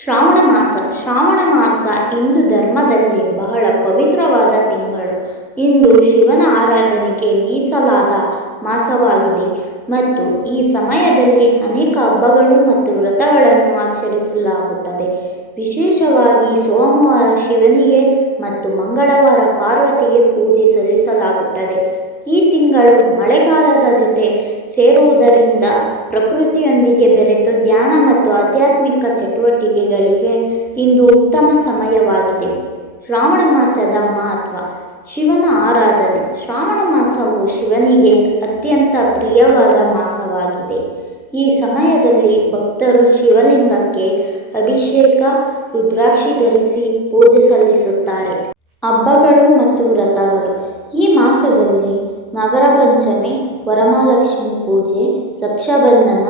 ಶ್ರಾವಣ ಮಾಸ ಶ್ರಾವಣ ಮಾಸ ಹಿಂದೂ ಧರ್ಮದಲ್ಲಿ ಬಹಳ ಪವಿತ್ರವಾದ ತಿಂಗಳು. ಇಂದು ಶಿವನ ಆರಾಧನೆಗೆ ಮೀಸಲಾದ ಮಾಸವಾಗಿದೆ ಮತ್ತು ಈ ಸಮಯದಲ್ಲಿ ಅನೇಕ ಹಬ್ಬಗಳು ಮತ್ತು ವ್ರತಗಳನ್ನು ಆಚರಿಸಲಾಗುತ್ತದೆ. ವಿಶೇಷವಾಗಿ ಸೋಮವಾರ ಶಿವನಿಗೆ ಮತ್ತು ಮಂಗಳವಾರ ಪಾರ್ವತಿಗೆ ಪೂಜೆ ಸಲ್ಲಿಸಲಾಗುತ್ತದೆ. ಈ ತಿಂಗಳು ಮಳೆಗಾಲದ ಜೊತೆ ಸೇರುವುದರಿಂದ ಪ್ರಕೃತಿಯೊಂದಿಗೆ ಬೆರೆತು ಧ್ಯಾನ ಆಧ್ಯಾತ್ಮಿಕ ಚಟುವಟಿಕೆಗಳಿಗೆ ಇಂದು ಉತ್ತಮ ಸಮಯವಾಗಿದೆ. ಶ್ರಾವಣ ಮಾಸದ ಮಹತ್ವ. ಶಿವನ ಆರಾಧನೆ. ಶ್ರಾವಣ ಮಾಸವು ಶಿವನಿಗೆ ಅತ್ಯಂತ ಪ್ರಿಯವಾದ ಮಾಸವಾಗಿದೆ. ಈ ಸಮಯದಲ್ಲಿ ಭಕ್ತರು ಶಿವಲಿಂಗಕ್ಕೆ ಅಭಿಷೇಕ, ರುದ್ರಾಕ್ಷಿ ಧರಿಸಿ ಪೂಜೆ ಸಲ್ಲಿಸುತ್ತಾರೆ. ಹಬ್ಬಗಳು ಮತ್ತು ವ್ರತಗಳು. ಈ ಮಾಸದಲ್ಲಿ ನಾಗರ ಪಂಚಮಿ, ವರಮಹಾಲಕ್ಷ್ಮಿ ಪೂಜೆ, ರಕ್ಷಾಬಂಧನ,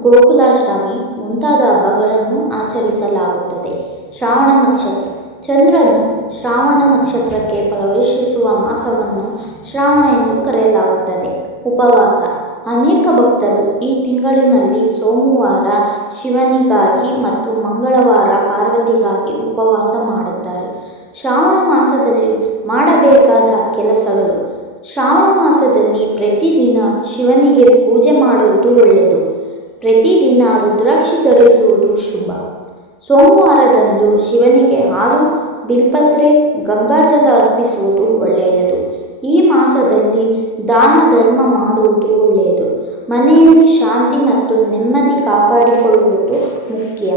ಗೋಕುಲಾಷ್ಟಮಿ ಮುಂತಾದ ಹಬ್ಬಗಳನ್ನು ಆಚರಿಸಲಾಗುತ್ತದೆ. ಶ್ರಾವಣ ನಕ್ಷತ್ರ. ಚಂದ್ರನು ಶ್ರಾವಣ ನಕ್ಷತ್ರಕ್ಕೆ ಪ್ರವೇಶಿಸುವ ಮಾಸವನ್ನು ಶ್ರಾವಣ ಎಂದು ಕರೆಯಲಾಗುತ್ತದೆ. ಉಪವಾಸ. ಅನೇಕ ಭಕ್ತರು ಈ ತಿಂಗಳಿನಲ್ಲಿ ಸೋಮವಾರ ಶಿವನಿಗಾಗಿ ಮತ್ತು ಮಂಗಳವಾರ ಪಾರ್ವತಿಗಾಗಿ ಉಪವಾಸ ಮಾಡುತ್ತಾರೆ. ಶ್ರಾವಣ ಮಾಸದಲ್ಲಿ ಮಾಡಬೇಕಾದ ಕೆಲಸಗಳು. ಶ್ರಾವಣ ಮಾಸದಲ್ಲಿ ಪ್ರತಿದಿನ ಶಿವನಿಗೆ ಪೂಜೆ ಮಾಡುವುದು ಒಳ್ಳೆಯದು. ಪ್ರತಿದಿನ ರುದ್ರಾಕ್ಷಿ ಧರಿಸುವುದು ಶುಭ. ಸೋಮವಾರದಂದು ಶಿವನಿಗೆ ಹಾಲು, ಬಿಲ್ಪತ್ರೆ, ಗಂಗಾಜಲ ಅರ್ಪಿಸುವುದು ಒಳ್ಳೆಯದು. ಈ ಮಾಸದಲ್ಲಿ ದಾನ ಧರ್ಮ ಮಾಡುವುದು ಒಳ್ಳೆಯದು. ಮನೆಯಲ್ಲಿ ಶಾಂತಿ ಮತ್ತು ನೆಮ್ಮದಿ ಕಾಪಾಡಿಕೊಳ್ಳುವುದು ಮುಖ್ಯ.